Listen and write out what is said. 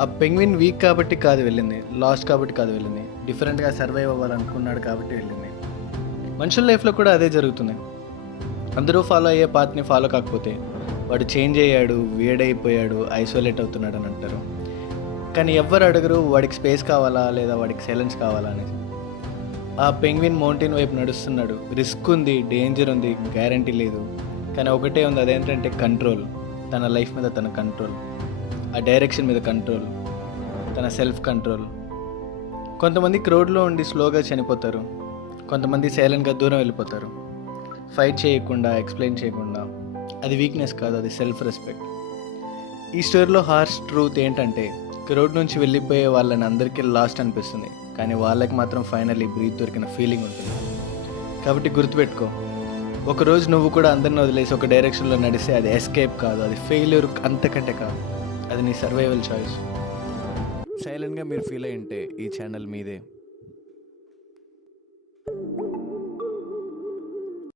ఆ penguin week కాబట్టి కాదు వెళ్ళింది, లాస్ట్ కాబట్టి కాదు వెళ్ళింది, డిఫరెంట్గా సర్వైవ్ అవ్వాలనుకున్నాడు కాబట్టి వెళ్ళింది. మనుషుల లైఫ్లో కూడా అదే జరుగుతుంది. అందరూ ఫాలో అయ్యే పాత్ని ఫాలో కాకపోతే వాడు చేంజ్ అయ్యాడు, వేడైపోయాడు, ఐసోలేట్ అవుతున్నాడు అని అంటారు. కానీ ఎవ్వరు అడగరు వాడికి స్పేస్ కావాలా లేదా వాడికి సైలెన్స్ కావాలా అనేది. ఆ పెంగ్విన్ మౌంటైన్ వైపు నడుస్తున్నాడు, రిస్క్ ఉంది, డేంజర్ ఉంది, గ్యారంటీ లేదు. కానీ ఒకటే ఉంది, అదేంటంటే కంట్రోల్. తన లైఫ్ మీద తన కంట్రోల్, ఆ డైరెక్షన్ మీద కంట్రోల్, తన సెల్ఫ్ కంట్రోల్. కొంతమంది క్రౌడ్లో ఉండి స్లోగా చనిపోతారు, కొంతమంది సైలెంట్గా దూరం వెళ్ళిపోతారు, ఫైట్ చేయకుండా, ఎక్స్ప్లెయిన్ చేయకుండా. అది వీక్నెస్ కాదు, అది సెల్ఫ్ రెస్పెక్ట్. ఈ స్టోరీలో హార్ష్ ట్రూత్ ఏంటంటే క్రౌడ్ నుంచి వెళ్ళిపోయే వాళ్ళని అందరికీ లాస్ట్ అనిపిస్తుంది, కానీ వాళ్ళకి మాత్రం ఫైనల్లీ బ్రీత్ దొరికిన ఫీలింగ్ ఉంటుంది. కాబట్టి గుర్తుపెట్టుకో, ఒకరోజు నువ్వు కూడా అందరిని వదిలేసి ఒక డైరెక్షన్లో నడిస్తే అది ఎస్కేప్ కాదు, అది ఫెయిల్యూర్ అంతకంటే కాదు, అది నీ సర్వైవల్ చాయిస్. సైలెంట్గా మీరు ఫీల్ అయ్యి ఉంటే ఈ ఛానల్ మీదే.